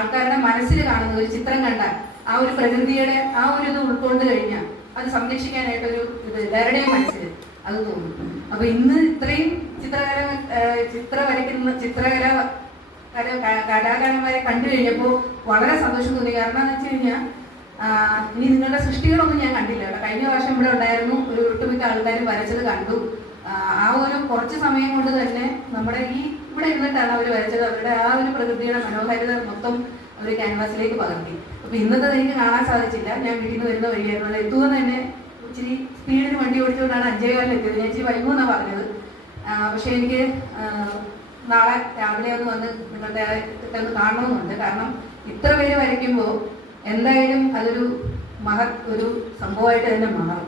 ആൾക്കാരുടെ മനസ്സിൽ കാണുന്ന ഒരു ചിത്രം കണ്ടാൽ ആ ഒരു പ്രകൃതിയുടെ ആ ഒരു ഇത് ഉൾക്കൊണ്ട് കഴിഞ്ഞാൽ അത് സംരക്ഷിക്കാനായിട്ടൊരു ഇത് എല്ലാവരുടെയും മനസ്സിൽ അത് തോന്നും. അപ്പൊ ഇന്ന് ഇത്രയും കലാകാരന്മാരെ കണ്ടു കഴിഞ്ഞപ്പോൾ വളരെ സന്തോഷം തോന്നി. കാരണം എന്ന് വെച്ച് കഴിഞ്ഞാൽ ഇനി നിങ്ങളുടെ സൃഷ്ടികളൊന്നും ഞാൻ കണ്ടില്ല കേട്ടോ. കഴിഞ്ഞ പ്രാവശ്യം ഇവിടെ ഉണ്ടായിരുന്നു, ഒരു ഒട്ടുമിക്ക ആൾക്കാരും വരച്ചത് കണ്ടു. ആ ഒരു കുറച്ച് സമയം കൊണ്ട് തന്നെ നമ്മുടെ ഇവിടെ ഇരുന്നിട്ടാണ് അവർ വരച്ചത്. അവരുടെ ആ ഒരു പ്രകൃതിയുടെ മനോഹാരിത മൊത്തം അവർ ക്യാൻവാസിലേക്ക് പകർത്തി. അപ്പൊ ഇന്നത്തെ എനിക്ക് കാണാൻ സാധിച്ചില്ല. ഞാൻ വീട്ടിൽ നിന്ന് വരുന്ന വഴിയായിരുന്നു. അത് എത്തുമെന്ന് തന്നെ ഇച്ചിരി സ്പീഡിന് വണ്ടി ഓടിച്ചുകൊണ്ടാണ് 5:15 എത്തിയത്. ഞാൻ ഇച്ചിരി വൈകുമെന്നാണ് പറഞ്ഞത്. പക്ഷെ എനിക്ക് നാളെ രാവിലെ ഒന്ന് വന്ന് നിങ്ങളുടെ ഒന്ന് കാണണമെന്നുണ്ട്. കാരണം ഇത്ര പേര് വരയ്ക്കുമ്പോൾ എന്തായാലും അതൊരു ഒരു സംഭവമായിട്ട് തന്നെ മാറും.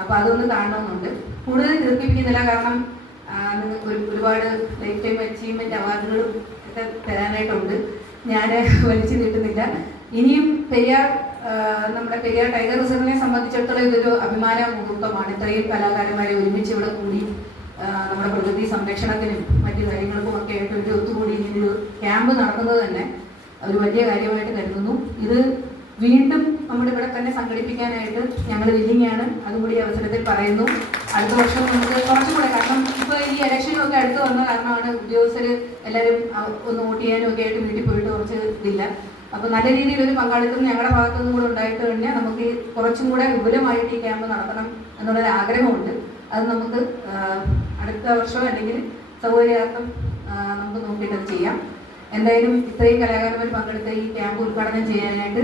അപ്പൊ അതൊന്ന് കാണണമെന്നുണ്ട്. കൂടുതൽ ദീർഘിപ്പിക്കുന്നില്ല, കാരണം ഒരുപാട് ലൈഫ് ടൈം അച്ചീവ്മെന്റ് അവാർഡുകളും ഒക്കെ തരാനായിട്ടുണ്ട്. ഞാൻ വലിച്ചു നീട്ടുന്നില്ല. ഇനിയും നമ്മുടെ പെരിയാർ ടൈഗർ റിസർവിനെ സംബന്ധിച്ചിടത്തോളം ഇതൊരു അഭിമാന മുഹൂർത്തമാണ്. ഇത്രയും കലാകാരന്മാരെ ഒരുമിച്ച് ഇവിടെ കൂടി നമ്മുടെ പ്രകൃതി സംരക്ഷണത്തിനും മറ്റു കാര്യങ്ങൾക്കും ഒക്കെ ആയിട്ട് ഒരു ഒത്തുകൂടി ഒരു ക്യാമ്പ് നടക്കുന്നത് തന്നെ ഒരു വലിയ കാര്യമായിട്ട് കരുതുന്നു. ഇത് വീണ്ടും നമ്മുടെ ഇവിടെ തന്നെ സംഘടിപ്പിക്കാനായിട്ട് ഞങ്ങൾ വില്ലിങ്ങാണ്. അതുകൂടി അവസരത്തിൽ പറയുന്നു. അടുത്ത വർഷം നമുക്ക് കുറച്ചും കൂടെ, കാരണം ഇപ്പോൾ ഈ ഇലക്ഷനൊക്കെ അടുത്ത് വന്ന കാരണമാണ് ഉദ്യോഗസ്ഥർ എല്ലാവരും ഒന്ന് വോട്ട് ചെയ്യാനും ഒക്കെ ആയിട്ട് വീട്ടിൽ പോയിട്ട് കുറച്ച് ഇതില്ല. അപ്പോൾ നല്ല രീതിയിൽ ഒരു പങ്കാളിത്തം ഞങ്ങളുടെ ഭാഗത്തുനിന്നും കൂടെ ഉണ്ടായിട്ട് തന്നെ നമുക്ക് കുറച്ചും കൂടെ വിപുലമായിട്ട് ഈ ക്യാമ്പ് നടത്തണം എന്നുള്ളൊരു ആഗ്രഹമുണ്ട്. അത് നമുക്ക് അടുത്ത വർഷം അല്ലെങ്കിൽ സൗകര്യാർത്ഥം നമുക്ക് നോക്കിയിട്ട് ചെയ്യാം. എന്തായാലും ഇത്രയും കലാകാരന്മാർ പങ്കെടുത്ത ഈ ക്യാമ്പ് ഉദ്ഘാടനം ചെയ്യാനായിട്ട്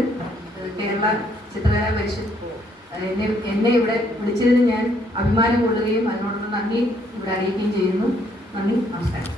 കേരള ചിത്രകലാ പരിഷത്ത് എന്നെ ഇവിടെ വിളിച്ചതിന് ഞാൻ അഭിമാനം കൊള്ളുകയും അതിനോടൊപ്പം നന്ദി ഇവിടെ അറിയിക്കുകയും ചെയ്യുന്നു. നന്ദി, നമസ്കാരം.